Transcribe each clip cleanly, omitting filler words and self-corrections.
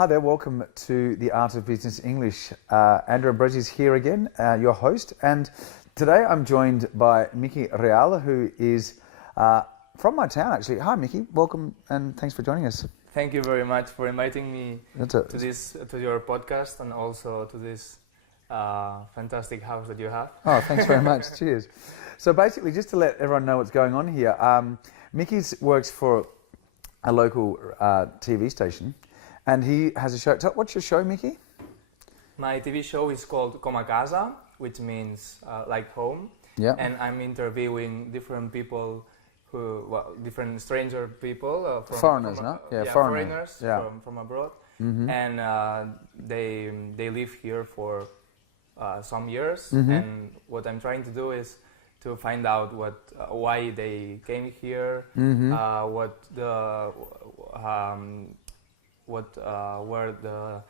Hi there, welcome to the Art of Business English. Andrew Ambrose is here again, your host, and today I'm joined by Miki Real, who is from my town actually. Hi Miki, welcome and thanks for joining us. Thank you very much for inviting me to your podcast and also to this fantastic house that you have. Oh, thanks very much. Cheers. So basically, just to let everyone know what's going on here, Miki works for a local TV station. And he has a show. What's your show, Miki? My TV show is called Como a Casa, which means like home. Yeah. And I'm interviewing different people different stranger people. Foreigners, no? Yeah, foreigners from abroad. Mm-hmm. And they live here for some years. Mm-hmm. And what I'm trying to do is to find out why they came here, mm-hmm. What were the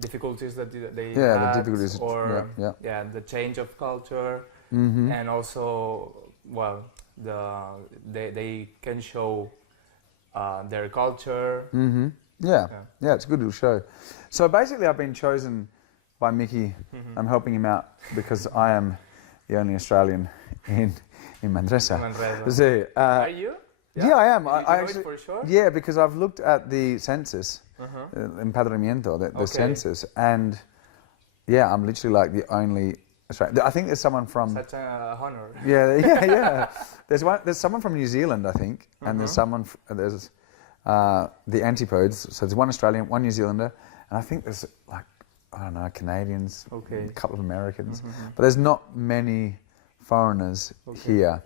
difficulties that they had, the difficulties, or the change of culture, mm-hmm. and also they can show their culture. Mm-hmm. Yeah, it's a good little show. So basically, I've been chosen by Miki. Mm-hmm. I'm helping him out because I am the only Australian in Manresa. So, are you? Yeah, I am. I actually, for sure? Yeah, because I've looked at the census, empadronamiento, the census, and I'm literally like the only Australian. I think there's someone from. Such a honor. Yeah. There's someone from New Zealand, I think, and there's someone. There's the antipodes. So there's one Australian, one New Zealander, and I think there's Canadians, a couple of Americans, but there's not many foreigners here.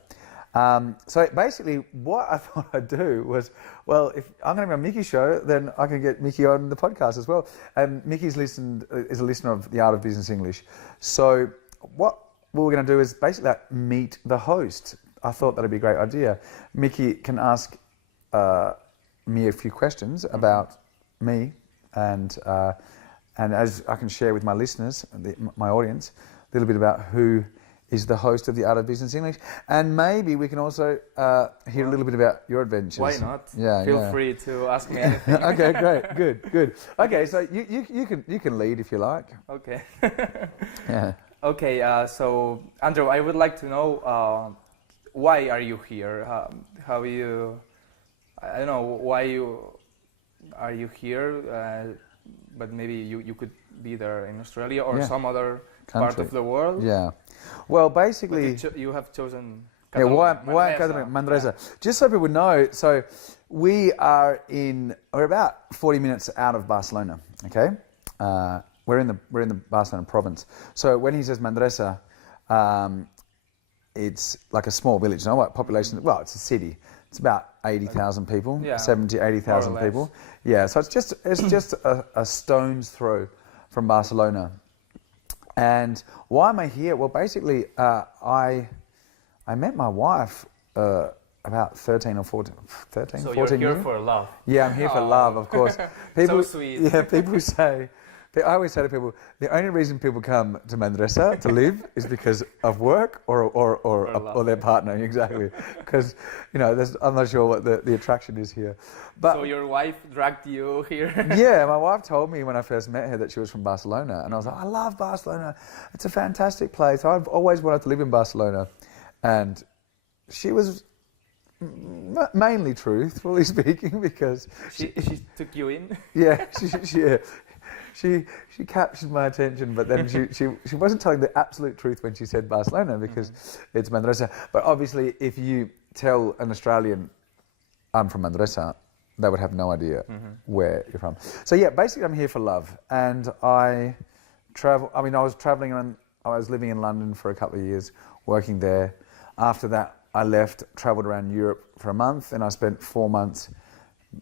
So basically, what I thought I'd do was, if I'm going to be on Miki's show, then I can get Miki on the podcast as well. And Miki's is a listener of the Art of Business English. So what we're going to do is basically meet the host. I thought that'd be a great idea. Miki can ask me a few questions about me, and as I can share with my listeners, my audience, a little bit about who is the host of the Art of Business English, and maybe we can also hear a little bit about your adventures. Why not? Yeah, Feel free to ask me anything. Okay, great, good. Okay, so you can lead if you like. Okay. Yeah. Okay, so Andrew, I would like to know why are you here? How you? I don't know why are you here, but maybe you could be there in Australia or some other part of the world. Yeah. Well, basically, you have chosen. Why Manresa? Just so people know, so we're about 40 minutes out of Barcelona. Okay, we're in the Barcelona province. So when he says Manresa, it's like a small village. You know what population? Well, it's a city. It's about 80,000 people, 80,000 people. Yeah, so it's just a stone's throw from Barcelona. And why am I here? Well, basically, I met my wife about 13 or 14 So 14 you're here years. for love. Yeah, I'm here for love, of course. So sweet. Yeah, people say. I always say to people, the only reason people come to Manresa to live is because of work or their partner. Exactly, because I'm not sure what the attraction is here. But so your wife dragged you here. Yeah, my wife told me when I first met her that she was from Barcelona, and I was like, I love Barcelona. It's a fantastic place. I've always wanted to live in Barcelona, and she was mainly truthfully speaking, because she took you in. Yeah, she captured my attention, but then she wasn't telling the absolute truth when she said Barcelona, because it's Manresa. But obviously, if you tell an Australian I'm from Manresa, they would have no idea where you're from. So yeah, basically I'm here for love, and I was traveling around. I was living in London for a couple of years, working there. After that, I left, traveled around Europe for a month, and I spent 4 months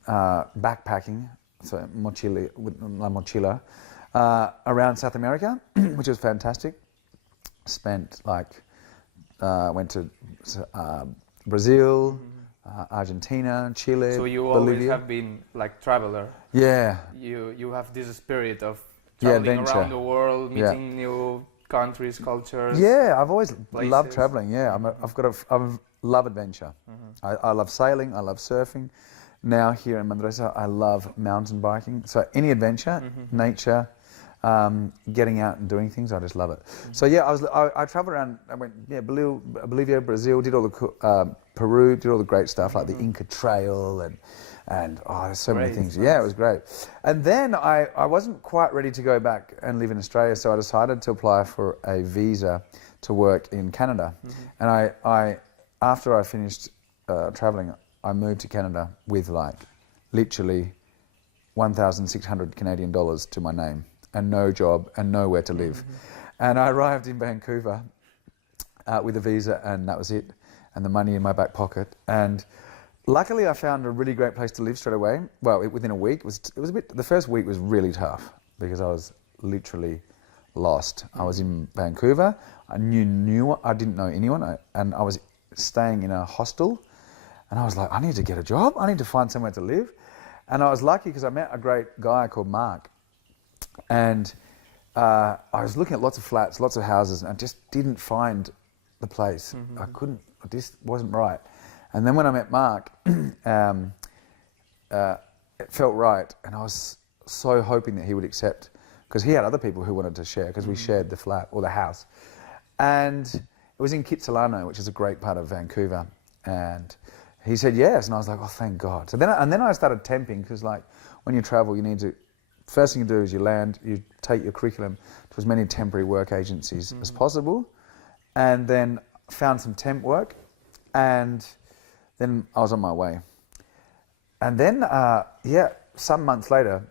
backpacking. So mochila, around South America, which was fantastic. Went to Brazil, Argentina, Chile, So you Bolivia. always have been like traveler. Yeah. You have this spirit of traveling around the world, meeting new countries, cultures. Yeah, I've always places. loved traveling. Yeah, I love adventure. I love sailing. I love surfing. now here in Manresa, I love mountain biking. So any adventure, nature, getting out and doing things, I just love it. So yeah, I traveled around. I went Bolivia, Brazil, did all the Peru, did all the great stuff like the Inca Trail and there's so many things. Yeah, it was great. And then I wasn't quite ready to go back and live in Australia, so I decided to apply for a visa to work in Canada. And I after I finished traveling, I moved to Canada with like literally 1,600 Canadian dollars to my name and no job and nowhere to live. And I arrived in Vancouver with a visa, and that was it, and the money in my back pocket. And luckily I found a really great place to live straight away. Well, within a week. It was a bit, the first week was really tough because I was literally lost. I was in Vancouver. I didn't know anyone, and I was staying in a hostel, and I was like, I need to get a job. I need to find somewhere to live. And I was lucky because I met a great guy called Mark, and I was looking at lots of flats, lots of houses, and I just didn't find the place. I couldn't. This wasn't right. And then when I met Mark, it felt right, and I was so hoping that he would accept, because he had other people who wanted to share, because we shared the flat or the house. And it was in Kitsilano, which is a great part of Vancouver, and he said yes, and I was like, oh, thank God. So then I started temping, because like when you travel, you need to, first thing you do is you land, you take your curriculum to as many temporary work agencies as possible, and then found some temp work, and then I was on my way. And then, some months later,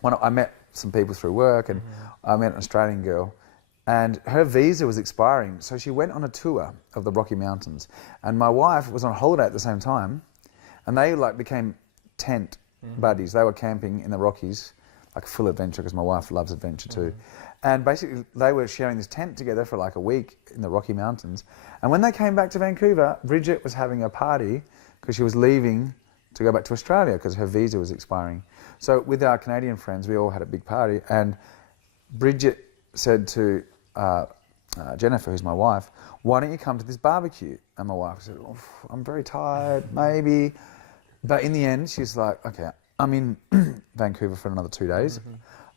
when I met some people through work, and I met an Australian girl, and her visa was expiring, so she went on a tour of the Rocky Mountains, and my wife was on holiday at the same time, and they like became tent buddies. They were camping in the Rockies, like full adventure, because my wife loves adventure too. And basically they were sharing this tent together for like a week in the Rocky Mountains. And when they came back to Vancouver, Bridget was having a party because she was leaving to go back to Australia because her visa was expiring. So with our Canadian friends, we all had a big party, and Bridget said to Jennifer, who's my wife, why don't you come to this barbecue? And my wife said, oh, I'm very tired, maybe. But in the end, she's like, okay, I'm in Vancouver for another 2 days.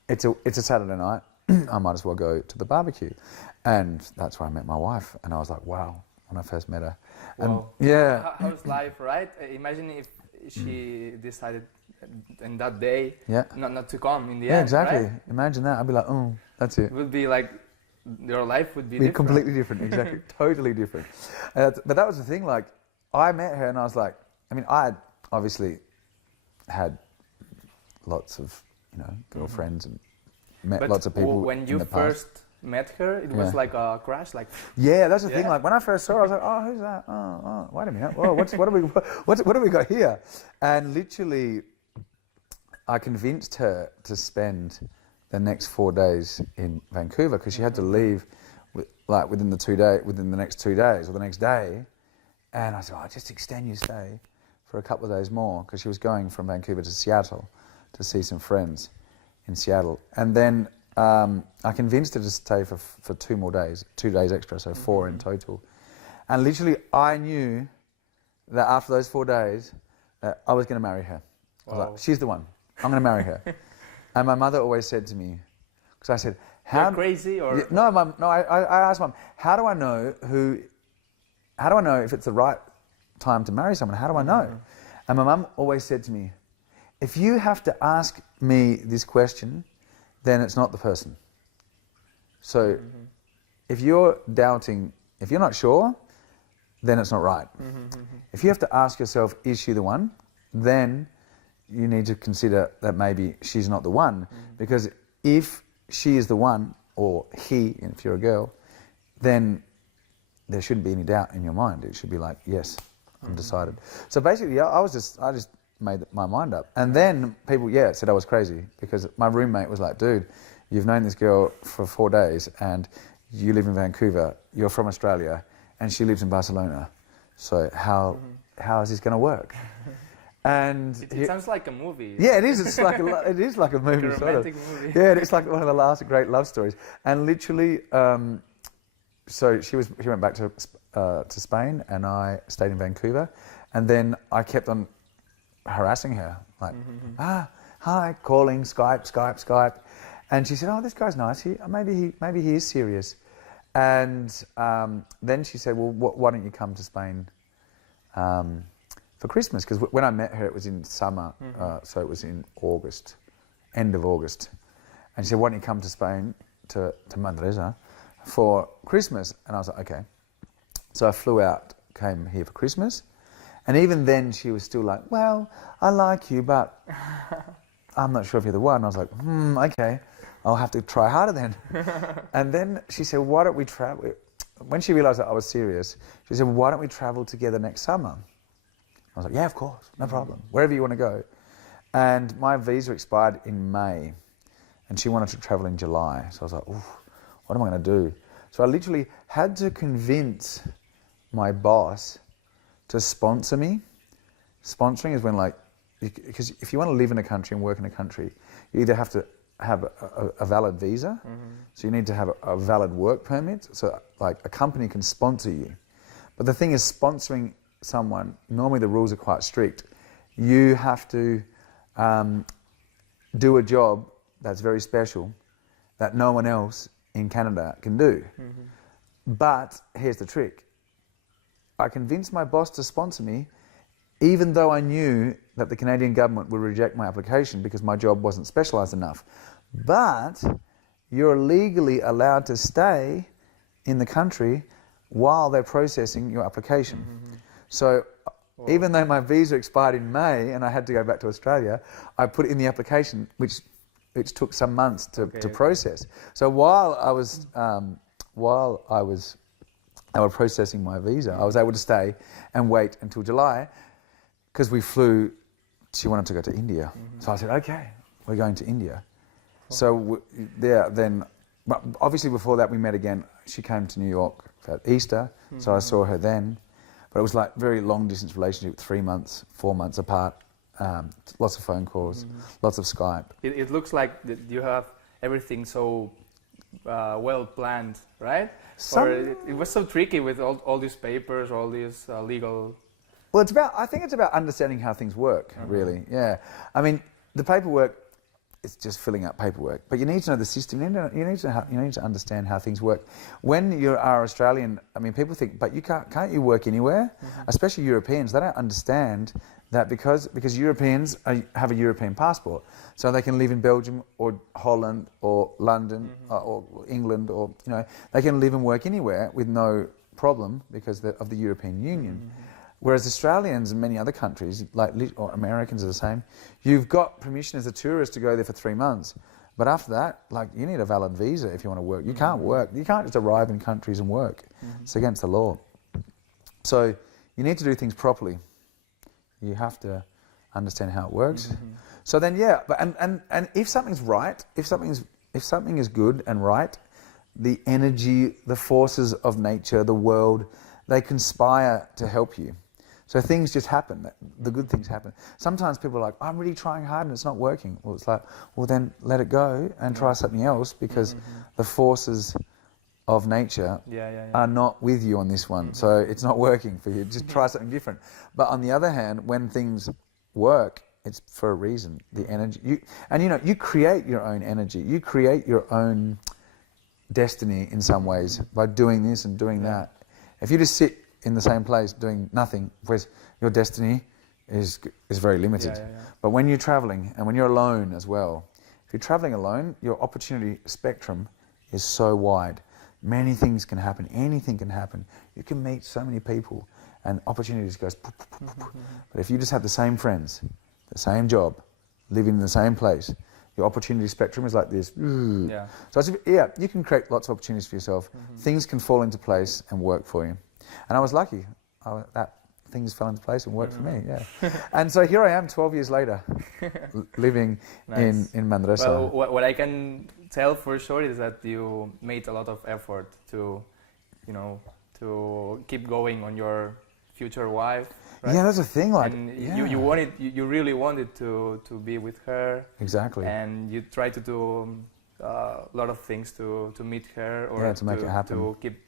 It's a Saturday night. I might as well go to the barbecue. And that's where I met my wife. And I was like, wow, when I first met her. Wow. And yeah. How's life, right? Imagine if she decided in that day not to come in the end. Yeah, exactly. Right? Imagine that. I'd be like, oh, that's it. It would be like, your life would be different. Completely different, exactly. Totally different. But that was the thing, like, I met her and I was like, I mean, I had obviously had lots of, girlfriends and met lots of people. When you first met her, it was like a crush, like. Yeah, that's the thing. Like when I first saw her, I was like, oh, who's that? Oh, wait a minute. Oh, what have we got here? And literally, I convinced her to spend the next 4 days in Vancouver because she had to leave, within the next 2 days or the next day. And I said, oh, just extend your stay for a couple of days more, because she was going from Vancouver to Seattle to see some friends in Seattle. And then I convinced her to stay for 2 more days, 2 days extra, so 4 in total. And literally, I knew that after those 4 days, I was going to marry her. I was like, she's the one. I'm going to marry her. And my mother always said to me, because I said, "You're crazy," or no, Mum. No, I asked Mum, how do I know if it's the right time to marry someone? How do I know? And my mum always said to me, if you have to ask me this question, then it's not the person. So if you're doubting, if you're not sure, then it's not right. If you have to ask yourself, is she the one? Then you need to consider that maybe she's not the one. Because if she is the one, or he, if you're a girl, then there shouldn't be any doubt in your mind. It should be like, yes, I'm decided. So basically, I just made my mind up. And then people, said I was crazy, because my roommate was like, dude, you've known this girl for 4 days and you live in Vancouver, you're from Australia, and she lives in Barcelona. So how is this going to work? And it sounds like a movie. Yeah, it is. It's like it is like a movie, like a romantic movie. Yeah, it's like one of the last great love stories. And literally, so she went back to Spain, and I stayed in Vancouver, and then I kept on harassing her, like, hi, calling, Skype. And she said, oh, this guy's nice. Maybe he is serious. And then she said, well, why don't you come to Spain for Christmas? Because when I met her, it was in summer, so it was in August, end of August. And she said, why don't you come to Spain, to Manresa, for Christmas? And I was like, okay. So I flew out, came here for Christmas. And even then, she was still like, well, I like you, but I'm not sure if you're the one. I was like, okay, I'll have to try harder then. And then she said, why don't we travel? When she realized that I was serious, she said, why don't we travel together next summer? I was like, yeah, of course, no problem. Wherever you want to go. And my visa expired in May, and she wanted to travel in July. So I was like, ooh, what am I going to do? So I literally had to convince my boss to sponsor me. Sponsoring is when, like, because if you want to live in a country and work in a country, you either have to have a valid visa, so you need to have a valid work permit, so like a company can sponsor you. But the thing is, sponsoring someone, normally the rules are quite strict. You have to do a job that's very special that no one else in Canada can do. But here's the trick. I convinced my boss to sponsor me, even though I knew that the Canadian government would reject my application because my job wasn't specialised enough. But you're legally allowed to stay in the country while they're processing your application. So even though my visa expired in May and I had to go back to Australia, I put it in the application, which took some months to process. So while I was processing my visa, I was able to stay and wait until July, because we flew. She wanted to go to India, so I said, okay, we're going to India. So then, but obviously before that we met again. She came to New York for Easter, so I saw her then. But it was like very long distance relationship, 3 months, 4 months apart. Lots of phone calls, lots of Skype. It looks like that you have everything so well planned, right? Or it was so tricky with all these papers, all these legal. Well, I think it's about understanding how things work, really. Yeah, I mean, the paperwork, it's just filling out paperwork, but you need to know the system. You need to understand how things work. When you are Australian, I mean, people think, but you can't you work anywhere? Especially Europeans, they don't understand that because Europeans have a European passport, so they can live in Belgium or Holland or London or England, or they can live and work anywhere with no problem because of the European Union. Whereas Australians and many other countries, or Americans are the same, you've got permission as a tourist to go there for 3 months. But after that, you need a valid visa if you want to work. You can't work. You can't just arrive in countries and work. It's against the law. So you need to do things properly. You have to understand how it works. So then, but and if something's right, if something is good and right, the energy, the forces of nature, the world, they conspire to help you. So things just happen. The good things happen. Sometimes people are like, I'm really trying hard and it's not working. Well, it's like, well, then let it go and try something else, because the forces of nature are not with you on this one. So it's not working for you. Just try something different. But on the other hand, when things work, it's for a reason. The energy, you create your own energy. You create your own destiny in some ways by doing this and doing that. If you just sit in the same place doing nothing, your destiny is very limited. But when you're traveling and when you're alone as well, if you're traveling alone, your opportunity spectrum is so wide. Many things can happen. Anything can happen. You can meet so many people, and opportunities goes. But if you just have the same friends, the same job, living in the same place, your opportunity spectrum is like this. So you can create lots of opportunities for yourself. Things can fall into place and work for you. And I was lucky that things fell into place and worked for me. And so here I am 12 years later, living in Manresa. Well, what I can tell for sure is that you made a lot of effort to keep going on your future wife. Right? Yeah, that's the thing. You really wanted to be with her. Exactly. And you tried to do a lot of things to meet her, or to make it happen. To keep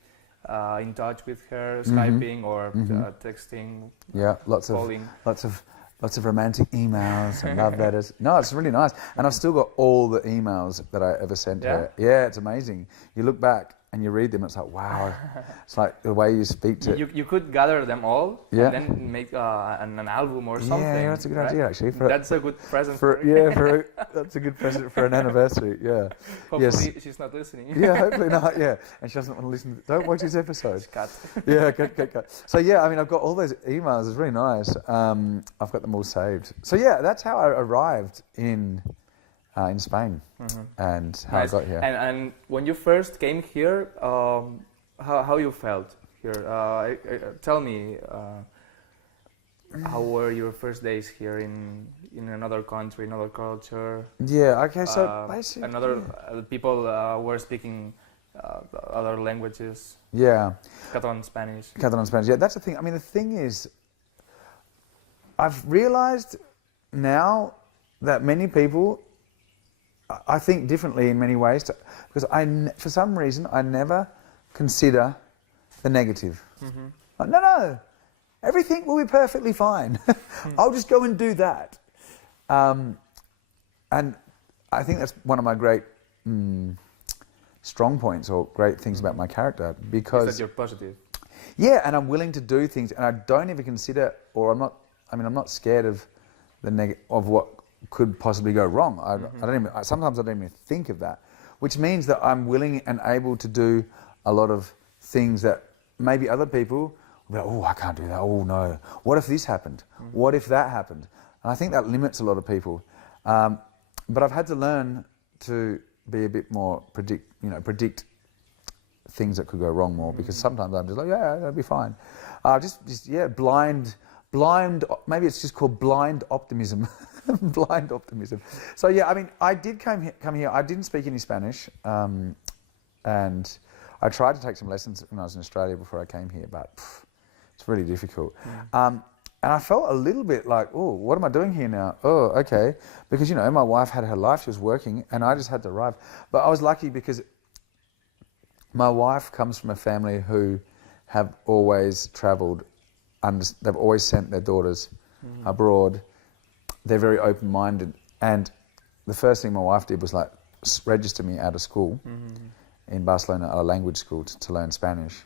in touch with her, Skyping or texting. Yeah, lots calling. of lots of romantic emails and love letters. No, it's really nice. And I've still got all the emails that I ever sent her. Yeah, it's amazing. You look back and you read them, it's like, wow. It's like the way you speak to... You could gather them all and then make an album or something. Yeah, that's a good idea, actually. That's a good present that's a good present for an anniversary, yeah. Hopefully she's not listening. Yeah, hopefully not, yeah. And she doesn't want to listen. Don't watch this episode. Cut. Yeah, cut. So yeah, I mean, I've got all those emails. It's really nice. I've got them all saved. So yeah, that's how I arrived in Spain and how I got here. And when you first came here, how you felt here? Tell me, how were your first days here in another country, another culture? Yeah. Okay. So basically, people were speaking other languages. Yeah. Catalan Spanish. Yeah, that's the thing. I mean, the thing is, I've realised now that many people, I think differently in many ways, because for some reason, I never consider the negative. Like, no, everything will be perfectly fine. I'll just go and do that. And I think that's one of my great strong points or great things about my character, because... Is that you're positive? Yeah, and I'm willing to do things, and I don't even consider, or I'm not scared of of what could possibly go wrong. Sometimes I don't even think of that, which means that I'm willing and able to do a lot of things that maybe other people will be like, oh, I can't do that. Oh no, what if this happened? What if that happened? And I think that limits a lot of people. But I've had to learn to be a bit more predict things that could go wrong more, because sometimes I'm just like, yeah, that'll be fine. Blind, maybe it's just called blind optimism. Blind optimism. So yeah, I mean, I did come here. I didn't speak any Spanish, and I tried to take some lessons when I was in Australia before I came here, but it's really difficult. And I felt a little bit like, oh, what am I doing here now? Oh, okay. Because, my wife had her life, she was working, and I just had to arrive. But I was lucky because my wife comes from a family who have always travelled, they've always sent their daughters abroad. They're very open-minded. And the first thing my wife did was like register me out of school in Barcelona, at a language school to learn Spanish.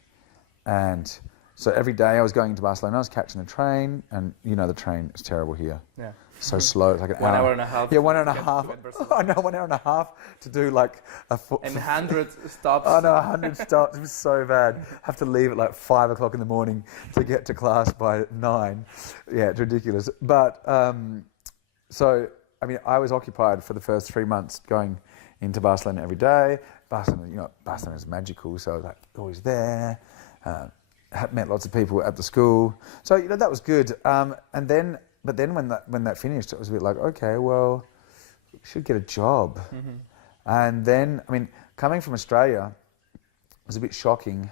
And so every day I was going to Barcelona, I was catching a train, and the train is terrible here. Yeah. So slow, it's like an hour. 1 hour and a half. Yeah, 1 hour and a half. I know, 1 hour and a half to do like and 100 stops. Oh no, 100 stops. It was so bad. Have to leave at like 5 o'clock in the morning to get to class by 9. Yeah, it's ridiculous. But so I mean, I was occupied for the first 3 months going into Barcelona every day. Barcelona, Barcelona is magical, so I was like always there. Met lots of people at the school, so that was good. But then when that finished, it was a bit like, okay, well, we should get a job. And then, I mean, coming from Australia was a bit shocking,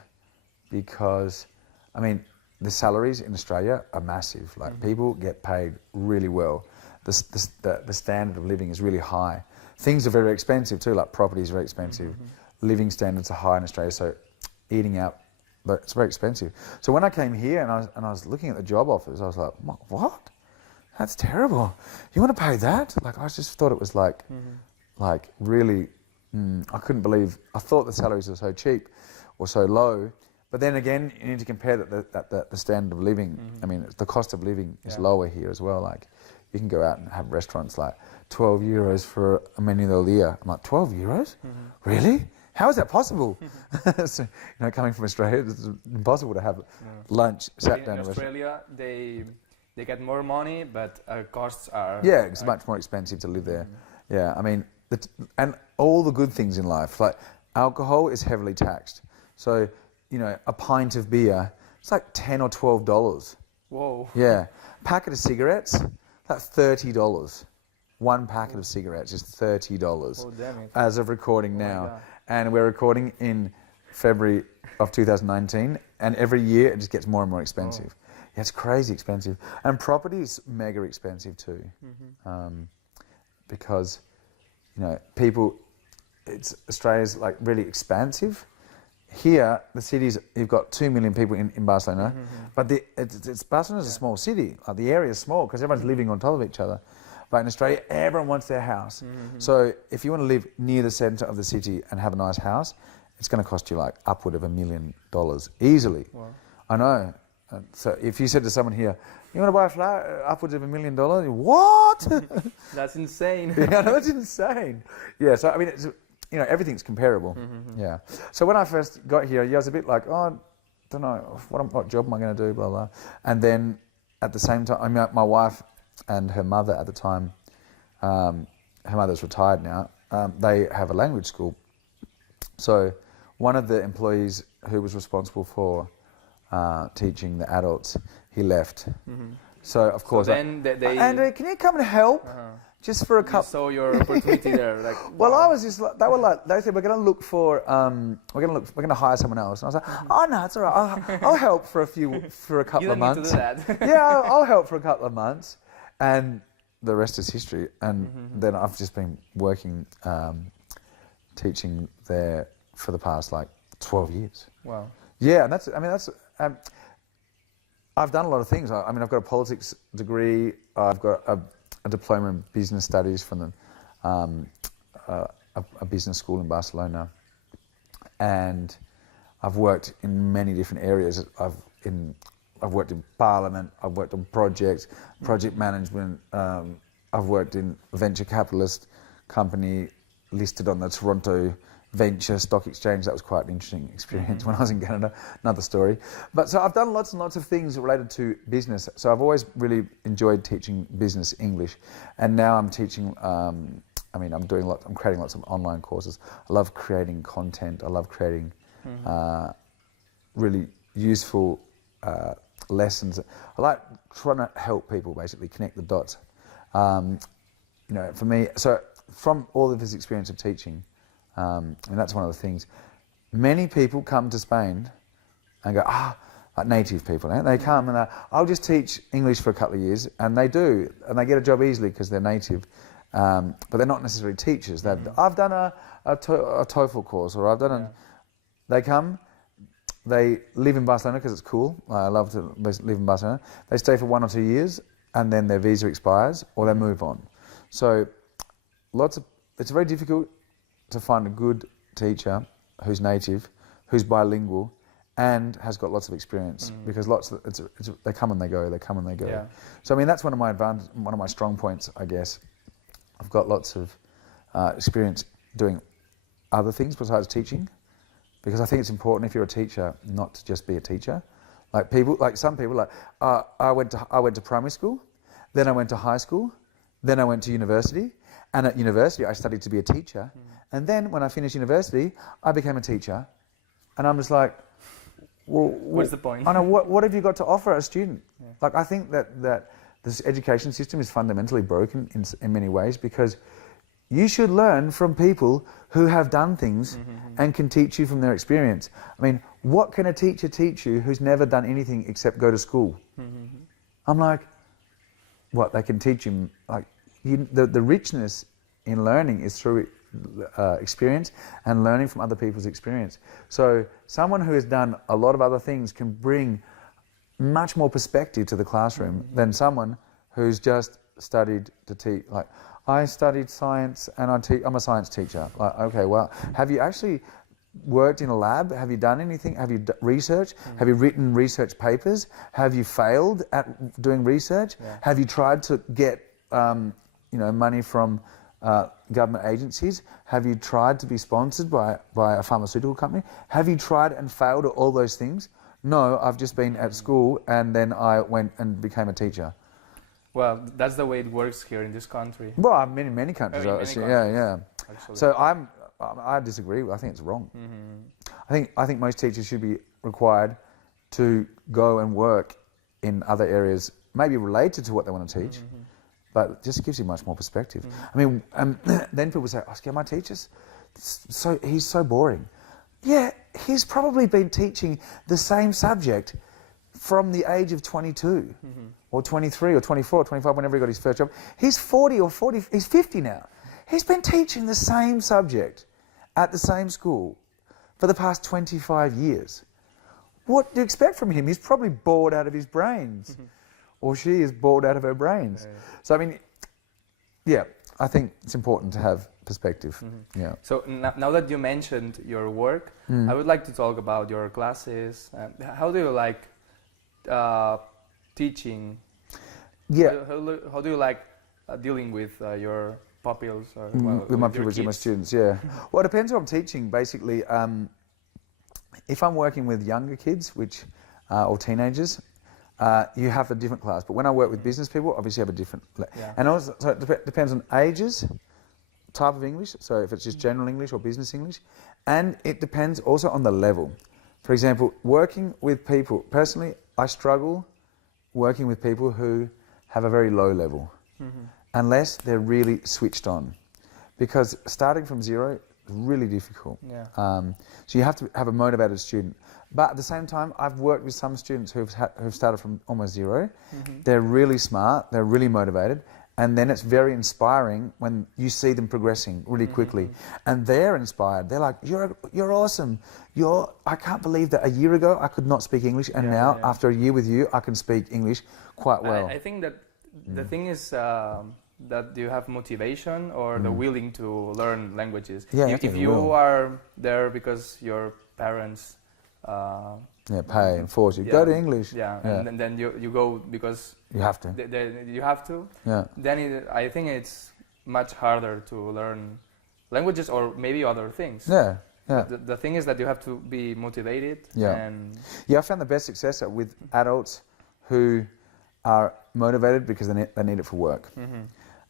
because, I mean, the salaries in Australia are massive. Like people get paid really well. The standard of living is really high. Things are very expensive too. Like property is very expensive. Living standards are high in Australia, so eating out. But it's very expensive. So when I came here and I was looking at the job offers, I was like, what? That's terrible. You want to pay that? Like, I just thought it was like really, I couldn't believe, I thought the salaries were so cheap or so low. But then again, you need to compare that the standard of living. I mean, the cost of living is lower here as well. Like, you can go out and have restaurants like 12 euros for a menu del dia. I'm like, 12 euros? Really? How is that possible? So, coming from Australia, it's impossible to have lunch, sat down. In Australia, they get more money, but costs are... Yeah, it's much more expensive to live there. Yeah, I mean, and all the good things in life, like alcohol is heavily taxed. So, a pint of beer, it's like $10 or $12. Whoa. Yeah. Packet of cigarettes, that's $30. One packet of cigarettes is $30. Oh, damn it. As of recording now. And we're recording in February of 2019, and every year it just gets more and more expensive. Yeah, it's crazy expensive. And property is mega expensive too. Because, Australia's like really expansive, here, the cities, you've got 2 million people in Barcelona, but Barcelona's a small city. Like the area is small because everyone's living on top of each other. But in Australia, everyone wants their house. So if you want to live near the centre of the city and have a nice house, it's going to cost you like upward of $1 million easily. Wow. I know. So if you said to someone here, you want to buy a flat upwards of $1 million? What? That's insane. Yeah, no, that's insane. Yeah, so I mean, it's, you know, everything's comparable. Yeah. So when I first got here, I was a bit like, oh, I don't know, what job am I going to do, blah, blah. And then at the same time, I mean, my wife and her mother at the time, her mother's retired now, they have a language school. So one of the employees who was responsible for teaching the adults, he left. So of course, so then they Andrew, can you come and help? Just for a couple. So your opportunity there, like. Well, wow. I was just like, they said we're going to look for, we're going to hire someone else. And I was like, oh no, it's all right. I'll help for a couple of months. You don't need to do that. Yeah, I'll help for a couple of months, and the rest is history. And then I've just been working, teaching there for the past like 12 years. Wow. Yeah, and that's. I've done a lot of things. I mean, I've got a politics degree. I've got a diploma in business studies from a business school in Barcelona, and I've worked in many different areas. I've worked in Parliament. I've worked on project management. I've worked in a venture capitalist company listed on the Toronto Venture Stock Exchange. That was quite an interesting experience when I was in Canada. Another story. But so I've done lots and lots of things related to business. So I've always really enjoyed teaching business English, and now I'm teaching. I'm creating lots of online courses. I love creating content. I love creating really useful lessons. I like trying to help people basically connect the dots. For me, so from all of this experience of teaching. And that's one of the things. Many people come to Spain and go, like native people, eh? They come and I'll just teach English for a couple of years, and they do, and they get a job easily because they're native, but they're not necessarily teachers. I've done a TOEFL course, or I've done they come, they live in Barcelona because it's cool. I love to live in Barcelona. They stay for 1 or 2 years, and then their visa expires, or they move on. So it's very difficult to find a good teacher who's native, who's bilingual, and has got lots of experience, because they come and they go. Yeah. So I mean, that's one of my strong points, I guess. I've got lots of experience doing other things besides teaching, because I think it's important if you're a teacher not to just be a teacher. Some people, I went to primary school, then I went to high school, then I went to university, and at university I studied to be a teacher. And then when I finished university, I became a teacher. And I'm just like, well, what's the point? I know, what have you got to offer a student? Yeah. Like, I think that this education system is fundamentally broken in many ways, because you should learn from people who have done things and can teach you from their experience. I mean, what can a teacher teach you who's never done anything except go to school? I'm like, what, they can teach you, like, the richness in learning is through experience and learning from other people's experience. So someone who has done a lot of other things can bring much more perspective to the classroom than someone who's just studied to teach. Like, I studied science and I'm a science teacher. Like, okay, well, have you actually worked in a lab? Have you done anything? Have you researched? Have you written research papers? Have you failed at doing research? Yeah. Have you tried to get money from government agencies? Have you tried to be sponsored by a pharmaceutical company? Have you tried and failed at all those things? No, I've just been at school and then I went and became a teacher. Well, that's the way it works here in this country. Well, I mean, in many countries. Yeah. Actually. So I disagree. I think it's wrong. I think most teachers should be required to go and work in other areas, maybe related to what they want to teach. But it just gives you much more perspective. I mean, then people say, "Oh, my teacher's he's so boring." Yeah, he's probably been teaching the same subject from the age of 22, or 23, or 24, or 25, whenever he got his first job. He's 40 or 40. He's 50 now. He's been teaching the same subject at the same school for the past 25 years. What do you expect from him? He's probably bored out of his brains. Or she is bored out of her brains. Yeah. So, I mean, yeah, I think it's important to have perspective. Yeah. So now that you mentioned your work, I would like to talk about your classes. How do you like teaching? Yeah. How do you like dealing with your pupils or with my pupils and my students, yeah. Well, it depends who I'm teaching, basically. If I'm working with younger kids, or teenagers, you have a different class. But when I work with business people, obviously you have a different... And also, so it depends on ages, type of English, so if it's just general English or business English, and it depends also on the level. For example, working with people, personally, I struggle working with people who have a very low level, unless they're really switched on. Because starting from zero is really difficult. Yeah. So you have to have a motivated student. But at the same time, I've worked with some students who've started from almost zero. They're really smart, they're really motivated, and then it's very inspiring when you see them progressing really quickly. And they're inspired. They're like, you're awesome. I can't believe that a year ago I could not speak English, and now after a year with you, I can speak English quite well. I think that the thing is that you have motivation or the willing to learn languages. Yeah, if you are there because your parents pay and force you. Go to English. And then you go because you have to. You have to. Yeah. Then I think it's much harder to learn languages or maybe other things. Yeah. Yeah. The thing is that you have to be motivated. Yeah. I found the best success with adults who are motivated because they need it for work.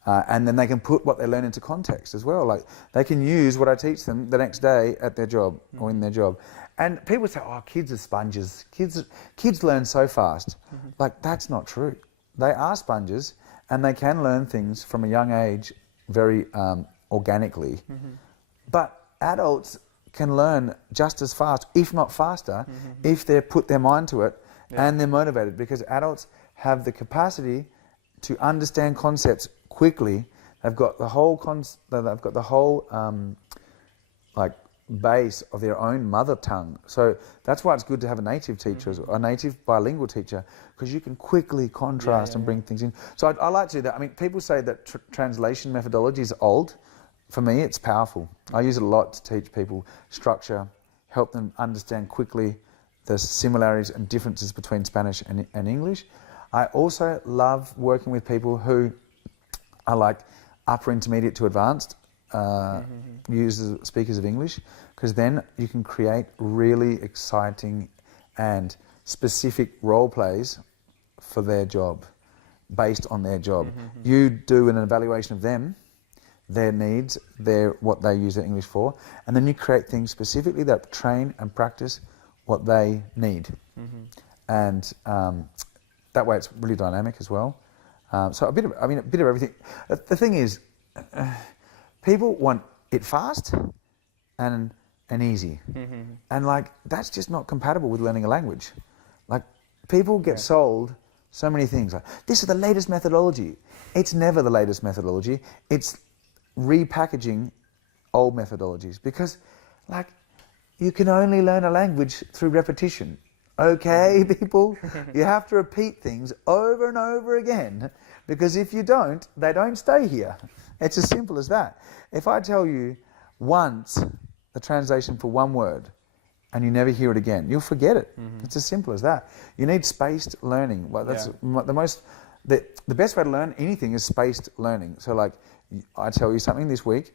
And then they can put what they learn into context as well. Like they can use what I teach them the next day at their job or in their job. And people say, oh, kids are sponges. Kids learn so fast. Like, that's not true. They are sponges, and they can learn things from a young age very organically. But adults can learn just as fast, if not faster, if they put their mind to it and they're motivated. Because adults have the capacity to understand concepts quickly. They've got the whole base of their own mother tongue. So that's why it's good to have a native teacher, a native bilingual teacher, because you can quickly contrast and bring things in. So I like to do that. I mean, people say that translation methodology is old. For me, it's powerful. I use it a lot to teach people structure, help them understand quickly the similarities and differences between Spanish and English. I also love working with people who are like upper intermediate to advanced speakers of English, because then you can create really exciting and specific role plays for their job, based on their job. You do an evaluation of them, their needs, what they use their English for, and then you create things specifically that train and practice what they need. And that way it's really dynamic as well. So a bit of everything. The thing is, people want it fast and easy. And like, that's just not compatible with learning a language. Like, people get sold so many things. Like, this is the latest methodology. It's never the latest methodology. It's repackaging old methodologies, because like, you can only learn a language through repetition. Okay, people? You have to repeat things over and over again, because if you don't, they don't stay here. It's as simple as that. If I tell you once the translation for one word and you never hear it again, you'll forget it. It's as simple as that. You need spaced learning. Well, that's the best way to learn anything is spaced learning. So like, I tell you something this week,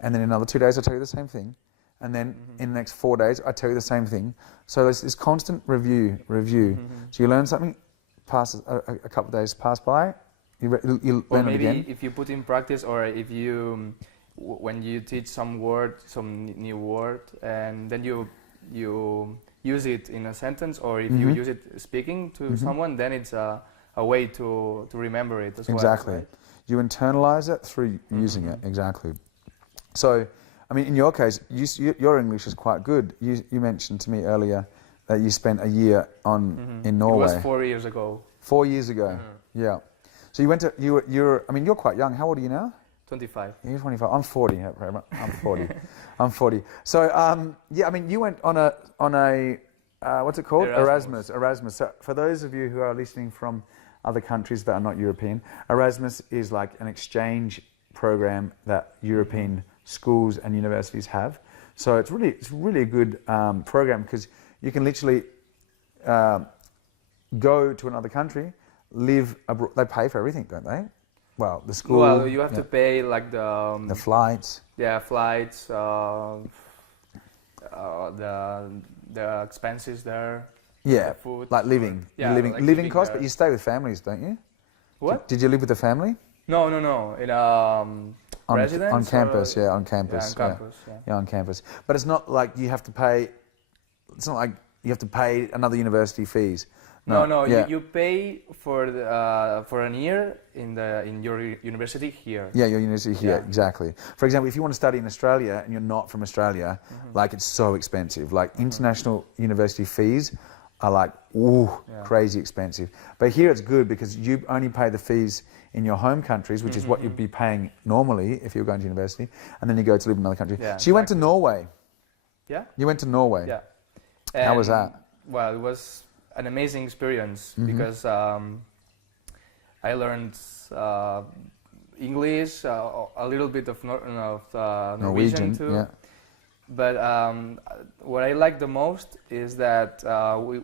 and then in another 2 days I tell you the same thing. And then in the next 4 days, I tell you the same thing. So there's this constant review. So you learn something, passes a couple of days pass by, you learn it again. Maybe if you put in practice, or if you, when you teach some new word, and then you use it in a sentence, or if you use it speaking to someone, then it's a way to remember it as well. Exactly. Right? You internalize it through using it. Exactly. So, I mean, in your case, your English is quite good. You mentioned to me earlier that you spent a year in Norway. It was 4 years ago. 4 years ago, yeah. So you went to, you're quite young. How old are you now? 25. You're 25. I'm 40. I'm 40. I'm 40. So yeah, I mean, you went on a what's it called? Erasmus. Erasmus. So for those of you who are listening from other countries that are not European, Erasmus is like an exchange program that European schools and universities have. So it's really a good program because you can literally go to another country, live abroad. They pay for everything, don't they? Well, the school. Well, you have to pay like the flights. Yeah, flights. The expenses there. Yeah, the food. like living. Yeah, living costs. there. But you stay with families, don't you? What? Did you live with a family? No. In residence. On campus, yeah, on campus. Yeah, on campus. Yeah, on campus. But it's not like you have to pay. It's not like you have to pay another university fees. No. Yeah. You pay for an year in your university here. Yeah, your university here, Yeah. exactly. For example, if you want to study in Australia and you're not from Australia, like it's so expensive. Like international university fees are like crazy expensive. But here it's good because you only pay the fees in your home countries, which is what you'd be paying normally if you're going to university, and then you go to live in another country. Yeah, so you went to Norway. Yeah. You went to Norway. Yeah. How was that? Well, it was an amazing experience because I learned English, a little bit of Norwegian too. Yeah. But what I like the most is that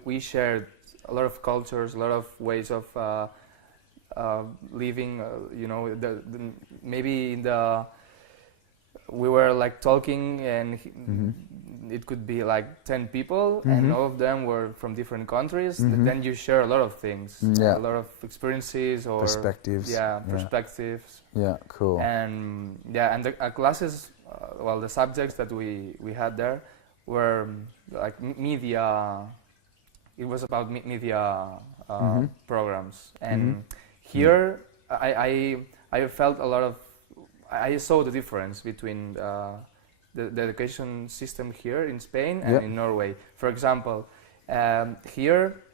we shared a lot of cultures, a lot of ways of living. Maybe we were like talking and it could be like 10 people and all of them were from different countries. Then you share a lot of things, a lot of experiences or perspectives. Perspectives. Yeah, cool. And the classes, the subjects that we had there were like media. It was about media programs, and here I felt a lot of. I saw the difference between the education system here in Spain and in Norway. For example, here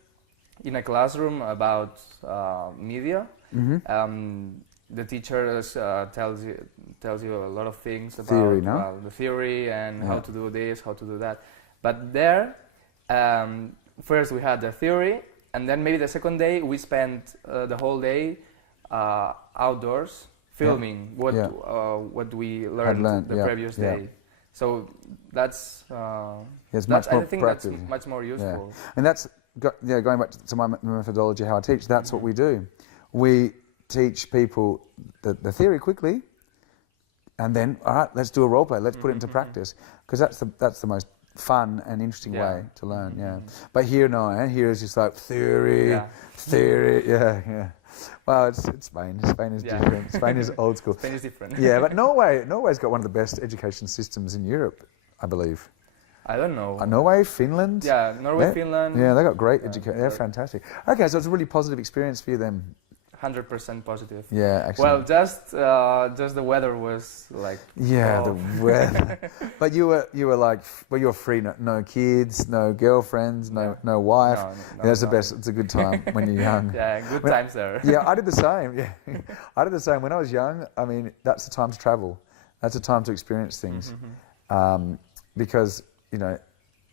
in a classroom about media, the teacher tells you a lot of things about theory, no? The theory and how to do this, how to do that. But there, first we had the theory, and then maybe the second day we spent the whole day outdoors filming what we learned the previous day. So that's it's much more I think practical. that's much more useful. Yeah. And that's going back to my methodology, how I teach. That's what we do. We teach people the theory quickly, and then all right, let's do a role play. Let's put it into practice because that's the most fun and interesting way to learn. Yeah. But here here is just like theory. Yeah. Well, it's Spain. Spain is different. Spain is old school. Spain is different. Yeah, but Norway's got one of the best education systems in Europe, I believe. I don't know. Norway, Finland. Yeah, Norway, Finland. Yeah, they got great education. They're fantastic. Okay, so it's a really positive experience for you then. 100% positive. Yeah, actually. Well, just the weather was like. Yeah, the weather. But you were like, well, you're free. No kids, no girlfriends, no wife. No, that's the best. It's a good time when you're young. Yeah, good times there. Yeah, I did the same. Yeah, I did the same when I was young. I mean, that's the time to travel. That's the time to experience things, because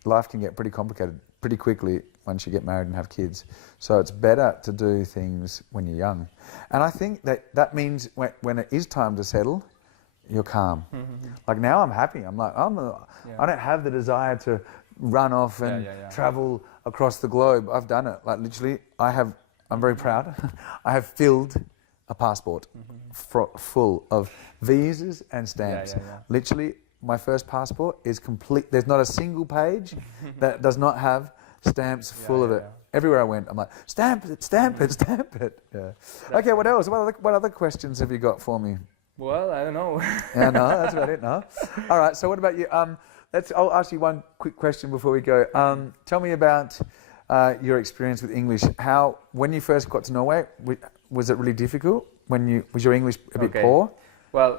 life can get pretty complicated pretty quickly once you get married and have kids. So it's better to do things when you're young. And I think that means when it is time to settle, you're calm. Like now I'm happy. I'm like, I don't have the desire to run off and travel across the globe. I've done it. Like literally, I'm very proud. I have filled a passport full of visas and stamps. Literally, my first passport is complete. There's not a single page that does not have stamps full of it. Everywhere I went, I'm like, stamp it, stamp it, stamp it. Yeah. Okay, what else? What other questions have you got for me? Well, I don't know. Yeah, no, that's about it. No. All right. So what about you? I'll ask you one quick question before we go. Tell me about your experience with English. When you first got to Norway, was it really difficult? Was your English a bit poor? Well,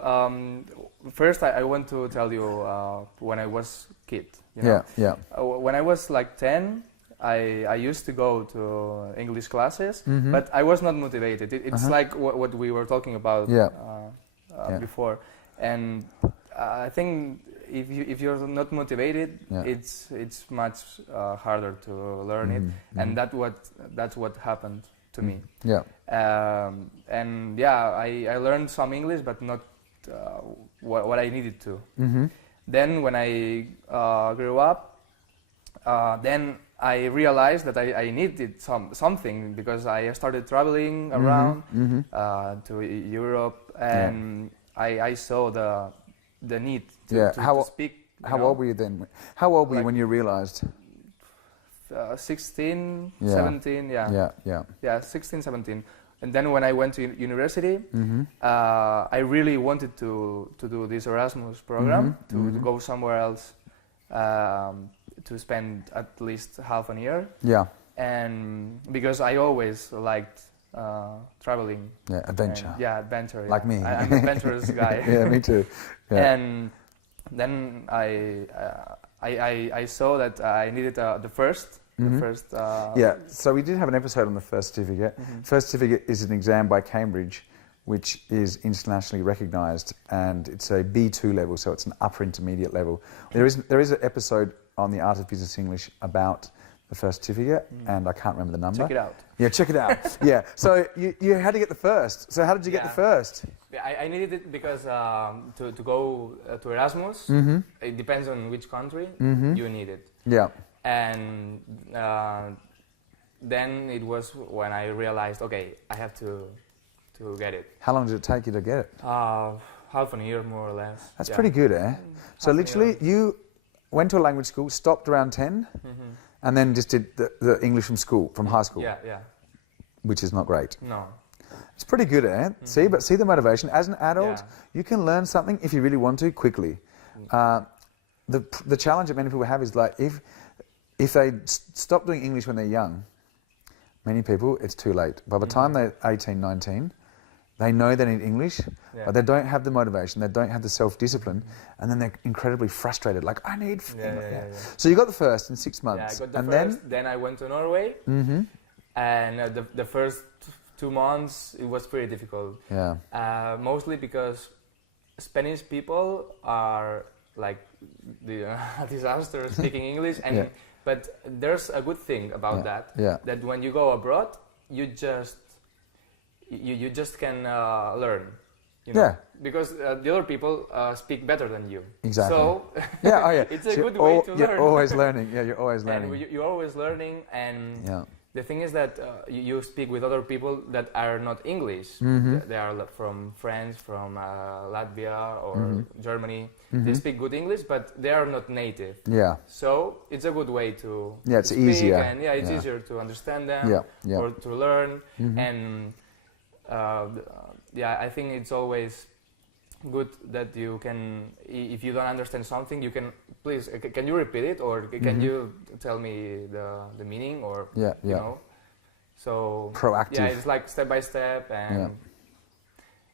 first I want to tell you when I was kid. When I was like 10, I used to go to English classes, but I was not motivated. It's like what we were talking about before, and I think if you're not motivated, it's much harder to learn it, and that's what happened to me. Yeah. And yeah, I learned some English, but not what I needed to. Then when I grew up, then I realized that I needed something, because I started traveling around to Europe, and I saw the need to speak. How old were you then? How old were you when you realized? 16, 17, yeah, 16, 17. And then when I went to university, I really wanted to do this Erasmus program, to go somewhere else, to spend at least half a year. Yeah. And because I always liked traveling. Yeah, adventure. Adventure. Like me. I'm an adventurous guy. Yeah, me too. Yeah. And then I saw that I needed the first. So we did have an episode on the first certificate. First certificate is an exam by Cambridge, which is internationally recognised, and it's a B2 level, so it's an upper intermediate level. There is an episode on the Art of Business English about the first certificate, and I can't remember the number. Check it out. Yeah, check it out. Yeah. So you had to get the first. So how did you get the first? Yeah, I needed it because to go to Erasmus, it depends on which country you need it. Yeah. And then it was when I realized, okay, I have to get it. How long did it take you to get it? Half a year, more or less. That's pretty good, eh? So literally, you went to a language school, stopped around 10, and then just did the English from school, from high school. Yeah. Which is not great. No. It's pretty good, eh? See the motivation. As an adult, you can learn something if you really want to quickly. The challenge that many people have is like if they stop doing English when they're young, many people, it's too late. By the time they're 18, 19, they know they need English, but they don't have the motivation, they don't have the self-discipline, and then they're incredibly frustrated, like, I need... So you got the first in 6 months. Yeah, I got the first, then I went to Norway, and the first 2 months, it was pretty difficult. Yeah. Mostly because Spanish people are like the disaster speaking English, and but there's a good thing about that when you go abroad, you just can learn, you know? Because the other people speak better than you. Exactly. So it's a good way to learn. You're always learning. Yeah, you're always learning. And you're always learning, and the thing is that you speak with other people that are not English. They are from France, from Latvia or Germany. They speak good English, but they are not native. Yeah. So it's a good way to it's speak, easier. And it's easier to understand them or to learn. And I think it's always good that you can, if you don't understand something, you can, please, can you repeat it, or can you tell me the meaning, or you know? So proactive. Yeah, it's like step by step, and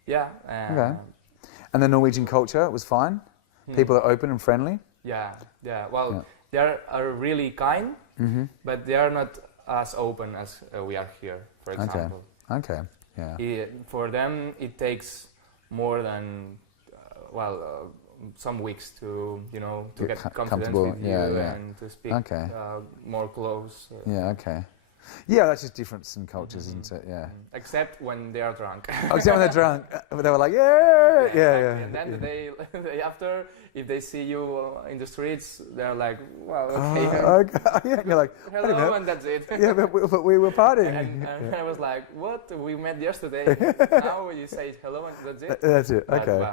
okay. And the Norwegian culture was fine. People are open and friendly. Well, they are really kind, but they are not as open as we are here, for example. Okay. Yeah. For them, it takes more than some weeks to get confidence with you and to speak more close. Yeah, that's just difference in cultures, isn't it? Yeah. Except when they are drunk. Except when they're drunk, they were like, yeah. And then the day after, if they see you in the streets, they're like, well, okay. Yeah, you're like, hello, and that's it. Yeah, but we were partying. And I was like, what? We met yesterday. Now you say hello and that's it. That's it. Okay.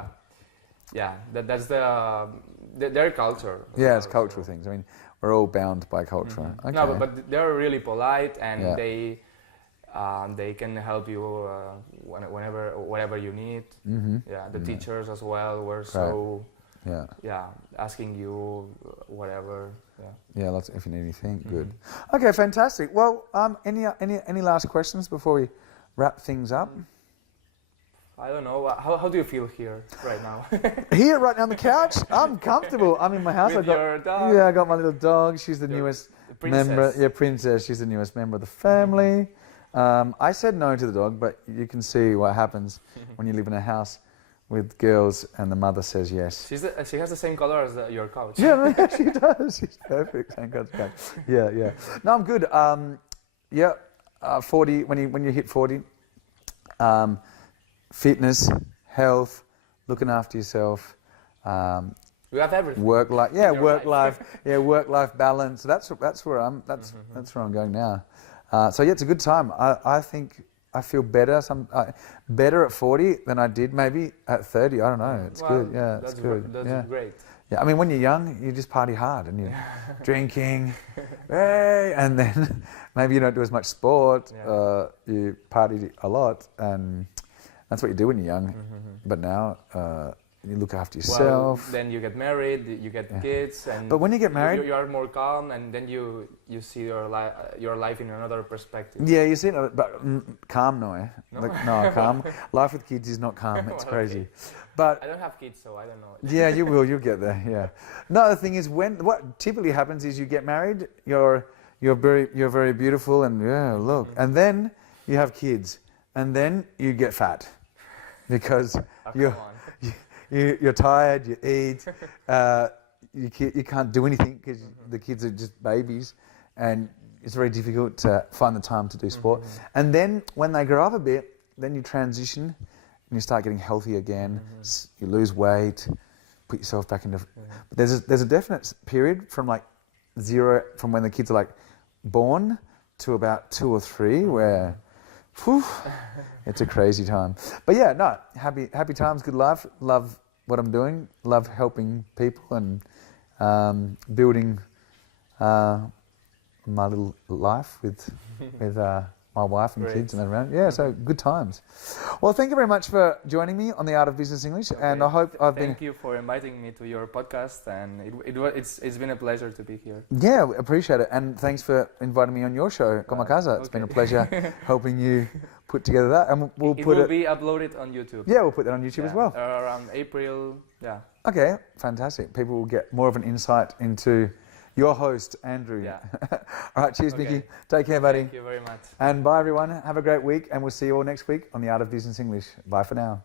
That's their culture. Yeah, it's cultural things. I mean, we're all bound by culture. Okay. No, but they're really polite, and they can help you whatever you need. The teachers as well were so asking you whatever. Lots if you need anything. Good. Okay, fantastic. Well, any last questions before we wrap things up? I don't know. How do you feel here right now? Here, right now on the couch, I'm comfortable. I'm in my house. With your dog? Yeah, I got my little dog. She's the newest member. Yeah, Princess. She's the newest member of the family. I said no to the dog, but you can see what happens when you live in a house with girls, and the mother says yes. She has the same color as your couch. Yeah, yeah, she does. She's perfect. Thank God. Yeah, yeah. No, I'm good. 40. When you hit 40, fitness, health, looking after yourself. You have everything. Work life, work life balance. That's where I'm. That's where I'm going now. So yeah, it's a good time. I think I feel better. Better at 40 than I did maybe at 30. I don't know. It's good. Yeah, it's good. That's great. Yeah, I mean, when you're young, you just party hard and you're drinking, hey, and then maybe you don't do as much sport. You party a lot, and that's what you do when you're young. But now you look after yourself. Well, then you get married, you get kids, and but when you get married, you are more calm, and then you see your life in another perspective. Yeah, you see it, but calm, no. No, calm. Life with kids is not calm. It's crazy. But I don't have kids, so I don't know. Yeah, you will. You'll get there. Yeah. No, the thing is, what typically happens is you get married. You're very beautiful, and look, and then you have kids, and then you get fat, because you're tired. You eat. You can't do anything because the kids are just babies, and it's very difficult to find the time to do sport. And then when they grow up a bit, then you transition. And you start getting healthy again, you lose weight, put yourself back into... But there's a definite period from like zero, from when the kids are like born to about 2 or 3 where, it's a crazy time. But yeah, no, happy times, good life, love what I'm doing, love helping people and building my little life with my wife and kids and around. Yeah, so good times. Well, thank you very much for joining me on the Art of Business English, and I hope I've been... Thank you for inviting me to your podcast, and it's been a pleasure to be here. Yeah, appreciate it, and thanks for inviting me on your show, Como Casa. It's been a pleasure helping you put together that, and we'll put it... will be uploaded on YouTube. Yeah, we'll put that on YouTube as well. Around April, Okay, fantastic. People will get more of an insight into your host, Andrew. Yeah. All right, cheers, Miki. Take care, buddy. Thank you very much. And bye, everyone. Have a great week, and we'll see you all next week on the Art of Business English. Bye for now.